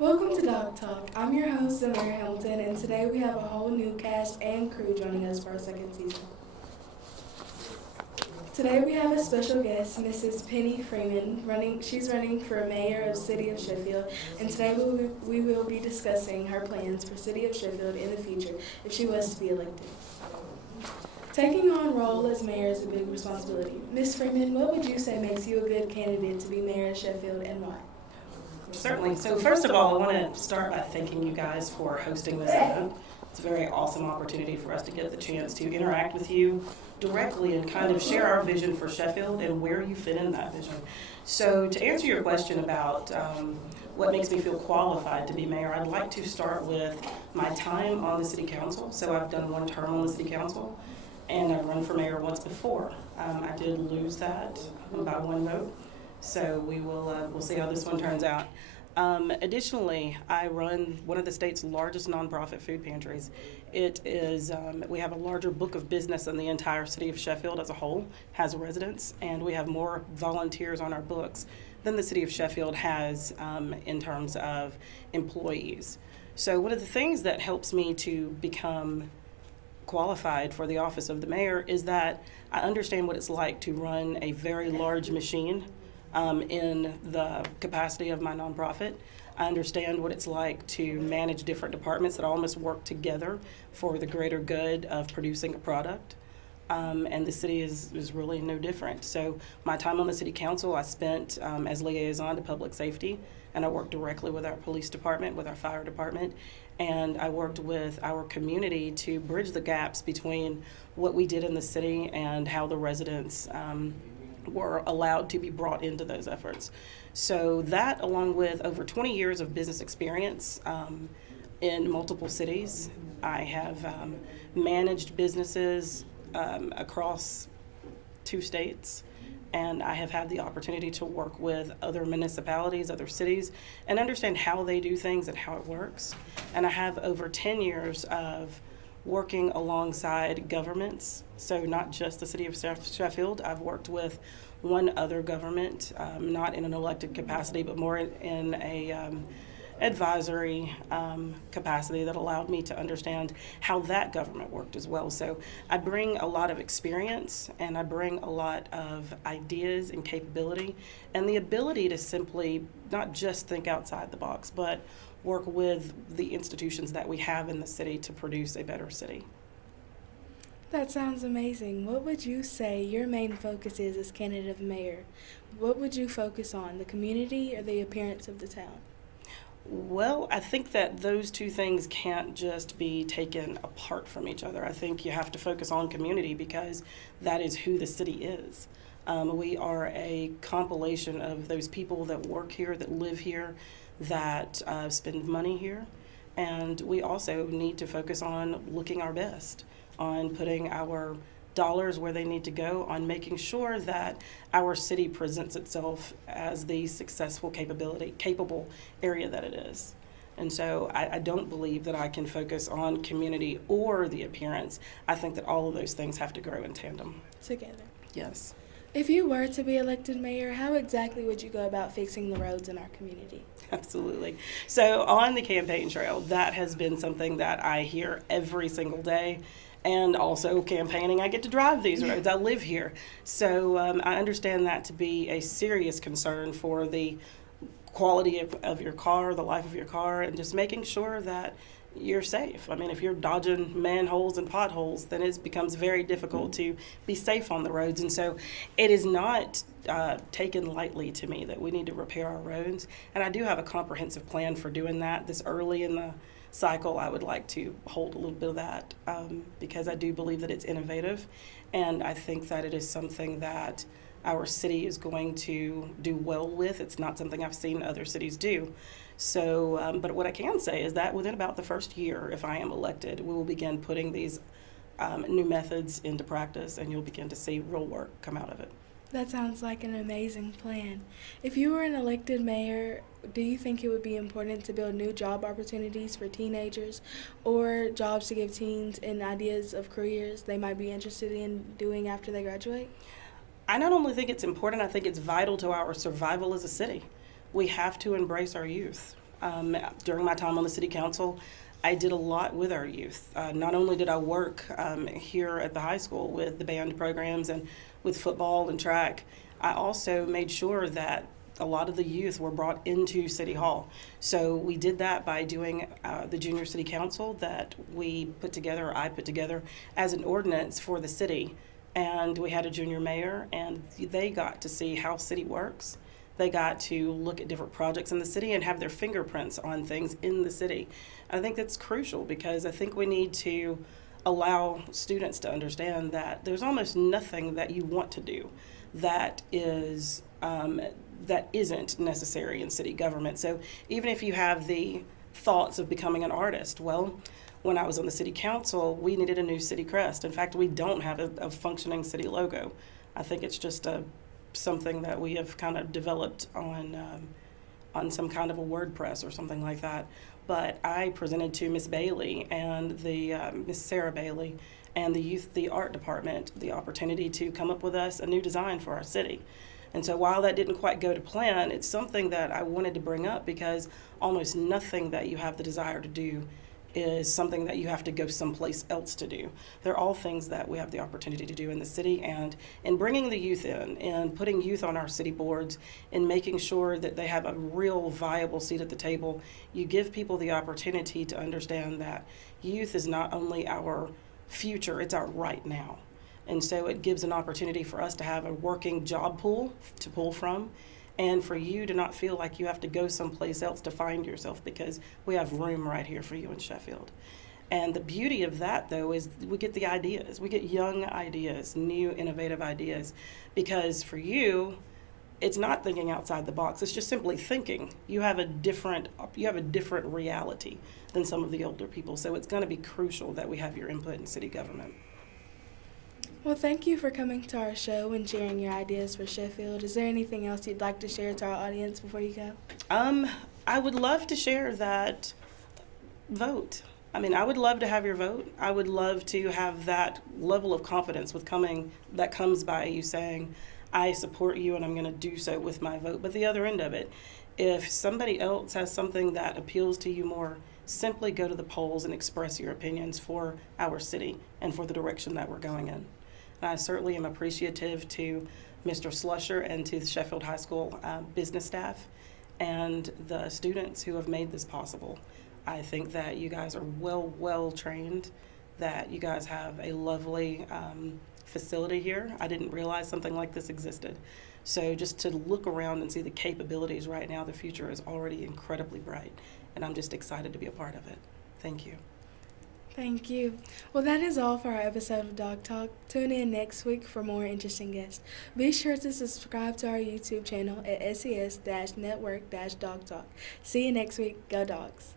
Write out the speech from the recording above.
Welcome to Dog Talk. I'm your host, Samara Hamilton, and today we have a whole new cast and crew joining us for our second season. Today we have a special guest, Mrs. Penny Freeman. She's running for mayor of City of Sheffield, and today we will be discussing her plans for City of Sheffield in the future if she was to be elected. Taking on role as mayor is a big responsibility. Ms. Freeman, what would you say makes you a good candidate to be mayor of Sheffield and why? Certainly. So first of all, I want to start by thanking you guys for hosting this event. It's a very awesome opportunity for us to get the chance to interact with you directly and kind of share our vision for Sheffield and where you fit in that vision. So to answer your question about what makes me feel qualified to be mayor, I'd like to start with my time on the city council. So I've done one term on the city council, and I've run for mayor once before. I did lose that by one vote. So we'll see how this one turns out. Additionally, I run one of the state's largest nonprofit food pantries. It is, we have a larger book of business than the entire city of Sheffield as a whole has residents, and we have more volunteers on our books than the city of Sheffield has in terms of employees. So one of the things that helps me to become qualified for the office of the mayor is that I understand what it's like to run a very large machine in the capacity of my nonprofit. I understand what it's like to manage different departments that almost work together for the greater good of producing a product. And the city is really no different. So my time on the city council, I spent as liaison to public safety, and I worked directly with our police department, with our fire department, and I worked with our community to bridge the gaps between what we did in the city and how the residents were allowed to be brought into those efforts. So that, along with over 20 years of business experience in multiple cities, I have managed businesses across 2 states, and I have had the opportunity to work with other municipalities, other cities, and understand how they do things and how it works. And I have over 10 years of working alongside governments, so not just the city of Sheffield. I've worked with one other government, not in an elected capacity, but more in a advisory capacity that allowed me to understand how that government worked as well. So I bring a lot of experience, and I bring a lot of ideas and capability, and the ability to simply not just think outside the box, but work with the institutions that we have in the city to produce a better city. That sounds amazing. What would you say your main focus is as candidate of mayor? What would you focus on, the community or the appearance of the town? Well, I think that those two things can't just be taken apart from each other. I think you have to focus on community because that is who the city is. We are a compilation of those people that work here, that live here, that spend money here. And we also need to focus on looking our best, on putting our dollars where they need to go, on making sure that our city presents itself as the successful, capable area that it is. And so I don't believe that I can focus on community or the appearance. I think that all of those things have to grow in tandem. Together. Yes. If you were to be elected mayor, how exactly would you go about fixing the roads in our community? Absolutely. So on the campaign trail, that has been something that I hear every single day. And also campaigning, I get to drive these roads. I live here. So I understand that to be a serious concern for the quality of your car, the life of your car, and just making sure that you're safe. I mean, if you're dodging manholes and potholes, then it becomes very difficult to be safe on the roads. And so it is not taken lightly to me that we need to repair our roads. And I do have a comprehensive plan for doing that this early in the cycle. I would like to hold a little bit of that because I do believe that it's innovative, and I think that it is something that our city is going to do well with. It's not something I've seen other cities do. So, but what I can say is that within about the first year, if I am elected, we will begin putting these new methods into practice, and you'll begin to see real work come out of it. That sounds like an amazing plan. If you were an elected mayor, do you think it would be important to build new job opportunities for teenagers or jobs to give teens and ideas of careers they might be interested in doing after they graduate? I not only think it's important, I think it's vital to our survival as a city. We have to embrace our youth. During my time on the city council, I did a lot with our youth. Not only did I work here at the high school with the band programs and with football and track, I also made sure that a lot of the youth were brought into City Hall. So we did that by doing the junior city council that I put together as an ordinance for the city. And we had a junior mayor, and they got to see how city works. They got to look at different projects in the city and have their fingerprints on things in the city. I think that's crucial because I think we need to allow students to understand that there's almost nothing that you want to do that isn't necessary in city government. So even if you have the thoughts of becoming an artist, well, when I was on the city council, we needed a new city crest. In fact, we don't have a functioning city logo. I think it's just something that we have kind of developed on some kind of a WordPress or something like that. But I presented to Miss Bailey and the Miss Sarah Bailey and the art department the opportunity to come up with us a new design for our city. And so while that didn't quite go to plan, it's something that I wanted to bring up because almost nothing that you have the desire to do is something that you have to go someplace else to do. They're all things that we have the opportunity to do in the city, and in bringing the youth in and putting youth on our city boards and making sure that they have a real viable seat at the table, you give people the opportunity to understand that youth is not only our future, it's our right now. And so it gives an opportunity for us to have a working job pool to pull from, and for you to not feel like you have to go someplace else to find yourself, because we have room right here for you in Sheffield. And the beauty of that, though, is we get the ideas. We get young ideas, new, innovative ideas, because for you, it's not thinking outside the box. It's just simply thinking. You have a different reality than some of the older people. So it's going to be crucial that we have your input in city government. Well, thank you for coming to our show and sharing your ideas for Sheffield. Is there anything else you'd like to share to our audience before you go? I would love to share that vote. I would love to have your vote. I would love to have that level of confidence that comes by you saying, I support you and I'm going to do so with my vote. But the other end of it, if somebody else has something that appeals to you more, simply go to the polls and express your opinions for our city and for the direction that we're going in. And I certainly am appreciative to Mr. Slusher and to the Sheffield High School business staff and the students who have made this possible. I think that you guys are well trained, that you guys have a lovely facility here. I didn't realize something like this existed. So just to look around and see the capabilities right now, the future is already incredibly bright, and I'm just excited to be a part of it. Thank you. Thank you. Well, that is all for our episode of Dawg Talk. Tune in next week for more interesting guests. Be sure to subscribe to our YouTube channel at SES-network-Dawg Talk. See you next week. Go Dogs.